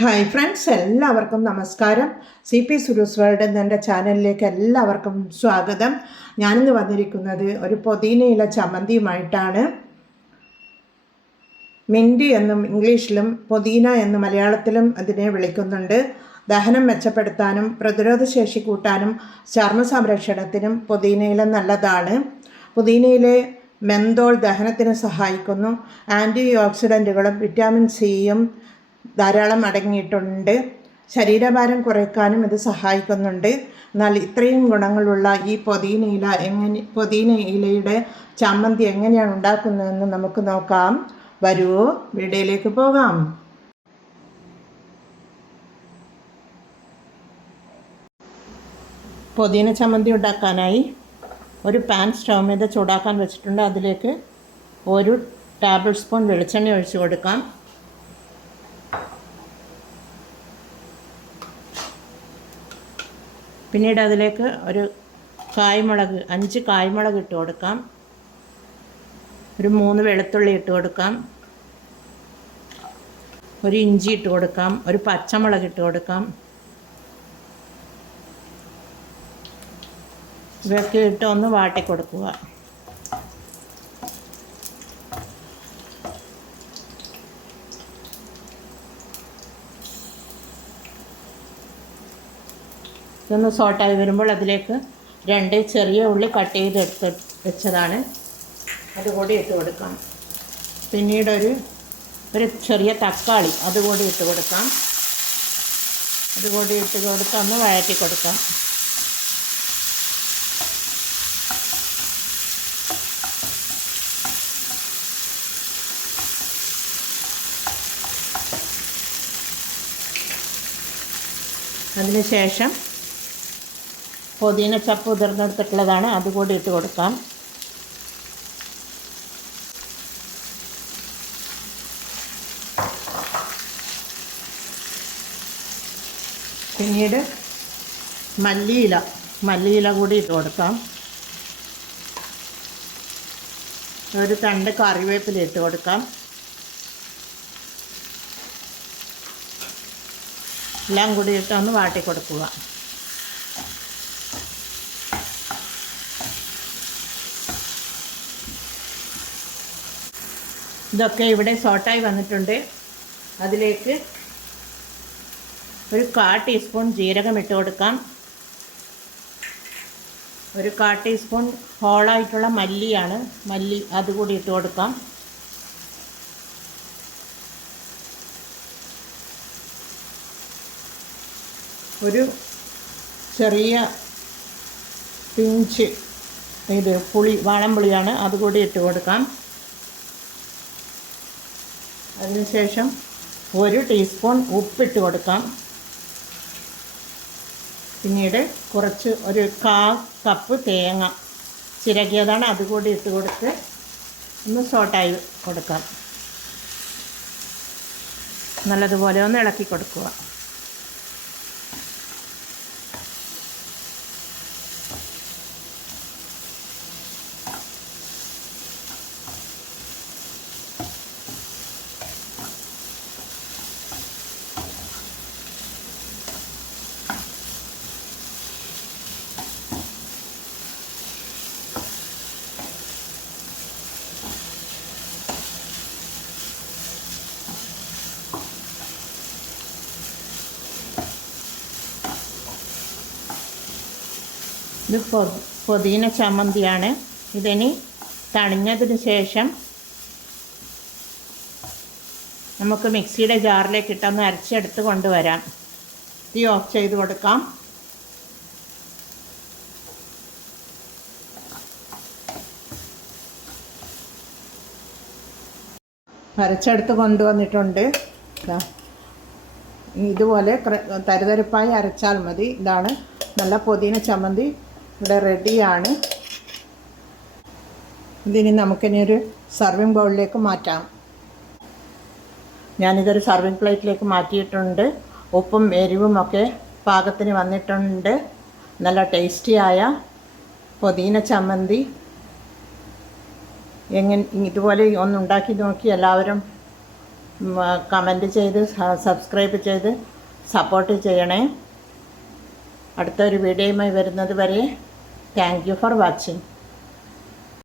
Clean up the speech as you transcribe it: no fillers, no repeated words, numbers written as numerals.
Hi friends, എല്ലാവർക്കും നമസ്കാരം. CP സുരൂസ് world എന്ന ചാനലിലേക്ക് എല്ലാവർക്കും സ്വാഗതം. ഞാനിന്ന് വന്നിരിക്കുന്നത് ഒരു പുതിനയില ചമ്മന്തിയുമായിട്ടാണ്. മിൻറ്റ് എന്നും ഇംഗ്ലീഷിലും പുതിന എന്ന് മലയാളത്തിലും അതിനെ വിളിക്കുന്നുണ്ട്. ദഹനം മെച്ചപ്പെടുത്താനും പ്രതിരോധശേഷി കൂട്ടാനും ചർമ്മ സംരക്ഷണത്തിനും പുതിനയില നല്ലതാണ്. പുതിനയിലെ മെന്തോൾ ദഹനത്തിന് സഹായിക്കുന്നു. ആൻറ്റി ഓക്സിഡൻറ്റുകളും വിറ്റാമിൻ സിയും ധാരാളം അടങ്ങിയിട്ടുണ്ട്. ശരീരഭാരം കുറയ്ക്കാനും ഇത് സഹായിക്കുന്നുണ്ട്. എന്നാൽ ഇത്രയും ഗുണങ്ങളുള്ള ഈ പുതിന ഇലയുടെ ചമ്മന്തി എങ്ങനെയാണ് ഉണ്ടാക്കുന്നതെന്ന് നമുക്ക് നോക്കാം. വരൂ, വീഡിയോയിലേക്ക് പോകാം. പുതിന ചമ്മന്തി ഉണ്ടാക്കാനായി ഒരു പാൻ സ്റ്റൗ మీద ചൂടാക്കാൻ വെച്ചിട്ടുണ്ട്. അതിലേക്ക് 1 ടേബിൾ സ്പൂൺ വെളിച്ചെണ്ണ ഒഴിച്ചു കൊടുക്കാം. പിന്നീട് അതിലേക്ക് ഒരു 5 കായ്മുളക് ഇട്ട് കൊടുക്കാം. ഒരു 3 വെളുത്തുള്ളി ഇട്ട് കൊടുക്കാം. ഒരു ഇഞ്ചി ഇട്ട് കൊടുക്കാം. ഒരു പച്ചമുളക് ഇട്ട് കൊടുക്കാം. ഇവയൊക്കെ ഇട്ട് ഒന്ന് വാട്ടി കൊടുക്കുക. ഇതൊന്ന് സോട്ടായി വരുമ്പോൾ അതിലേക്ക് 2 ചെറിയ ഉള്ളി കട്ട് ചെയ്തെടുത്ത് വെച്ചതാണ്, അതുകൂടി ഇട്ട് കൊടുക്കാം. പിന്നീട് ഒരു ചെറിയ തക്കാളി അതുകൂടി ഇട്ട് കൊടുക്കാം. അതുകൂടി ഇട്ട് കൊടുത്ത് ഒന്ന് വഴറ്റി കൊടുക്കാം. അതിനുശേഷം പുതിന ചപ്പ് ഉതിർന്നെടുത്തിട്ടുള്ളതാണ്, അതുകൂടി ഇട്ട് കൊടുക്കാം. പിന്നീട് മല്ലിയില കൂടി ഇട്ട് കൊടുക്കാം. ഒരു തണ്ട് കറിവേപ്പില ഇട്ട് കൊടുക്കാം. എല്ലാം കൂടി ഇട്ട് ഒന്ന് വാട്ടി കൊടുക്കുക. ഇതൊക്കെ ഇവിടെ സോട്ടായി വന്നിട്ടുണ്ട്. അതിലേക്ക് ഒരു 1/4 ടീസ്പൂൺ ജീരകം ഇട്ട് കൊടുക്കാം. ഒരു 1/4 ടീസ്പൂൺ ഹോളായിട്ടുള്ള മല്ലി അതുകൂടി ഇട്ട് കൊടുക്കാം. ഒരു ചെറിയ പിഞ്ച് വാളംപുളിയാണ്, അതുകൂടി ഇട്ട് കൊടുക്കാം. അതിനുശേഷം 1 ടീസ്പൂൺ ഉപ്പിട്ട് കൊടുക്കാം. പിന്നീട് ഒരു 1/4 കപ്പ് തേങ്ങ ചിരകിയതാണ്, അതുകൂടി ഇട്ട് കൊടുത്ത് ഒന്ന് സോട്ടായി കൊടുക്കാം. നല്ലതുപോലെ ഒന്ന് ഇളക്കി കൊടുക്കുക. ഇത് പുതിന ചമ്മന്തിയാണ്. ഇതിനി തണിഞ്ഞതിന് ശേഷം നമുക്ക് മിക്സിയുടെ ജാറിലേക്ക് ഇട്ടൊന്ന് അരച്ചെടുത്ത് കൊണ്ടുവരാം. തീ ഓഫ് ചെയ്ത് കൊടുക്കാം. അരച്ചെടുത്ത് കൊണ്ടുവന്നിട്ടുണ്ട്. ഇതുപോലെ തരിതരിപ്പായി അരച്ചാൽ മതി. ഇതാണ് നല്ല പുതിന ചമ്മന്തി ഇവിടെ റെഡിയാണ്. ഇതിനി നമുക്കിനി ഒരു സർവിങ് ബൗളിലേക്ക് മാറ്റാം. ഞാനിതൊരു സർവിങ് പ്ലേറ്റിലേക്ക് മാറ്റിയിട്ടുണ്ട്. ഉപ്പും എരിവും ഒക്കെ പാകത്തിന് വന്നിട്ടുണ്ട്. നല്ല ടേസ്റ്റിയായ പുതിന ചമ്മന്തി ഇതുപോലെ ഒന്ന് ഉണ്ടാക്കി നോക്കി എല്ലാവരും കമൻറ്റ് ചെയ്ത് സബ്സ്ക്രൈബ് ചെയ്ത് സപ്പോർട്ട് ചെയ്യണേ. അടുത്തൊരു വീഡിയോയുമായി വരുന്നത് വരെ താങ്ക് യു ഫോർ വാച്ചിങ്.